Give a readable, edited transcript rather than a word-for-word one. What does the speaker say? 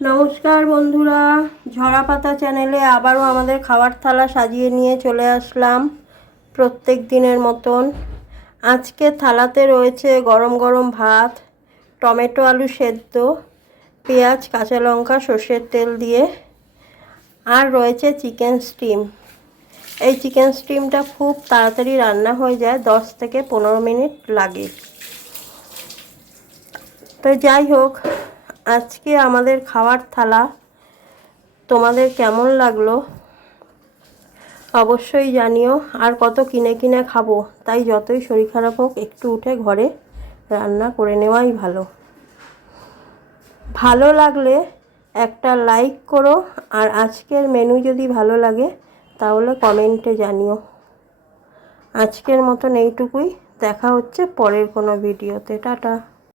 নমস্কার বন্ধুরা, ঝরা পাতা চ্যানেলে আবারও আমাদের খাবার থালা সাজিয়ে নিয়ে চলে আসলাম প্রত্যেক দিনের মতন। আজকে থালাতে রয়েছে গরম গরম ভাত, টমেটো আলু সেদ্ধ, পেঁয়াজ কাঁচা লঙ্কা সর্ষের তেল দিয়ে, আর রয়েছে চিকেন স্টিম। এই চিকেন স্টিমটা খুব তাড়াতাড়ি রান্না হয়ে যায়, 10 থেকে 15 মিনিট লাগে। তো যাই হোক, আজকে আমাদের খাওয়ার থালা তোমাদের কেমন লাগলো অবশ্যই জানিও। আর কত কিনে কিনে খাবো, তাই যতই শরীর খারাপ হোক একটু উঠে ঘরে রান্না করে নেওয়াই ভালো। ভালো লাগলে একটা লাইক করো, আর আজকের মেনু যদি ভালো লাগে তাহলে কমেন্টে জানিও। আজকের মতন এইটুকুই, দেখা হচ্ছে পরের কোনো ভিডিওতে। টাটা।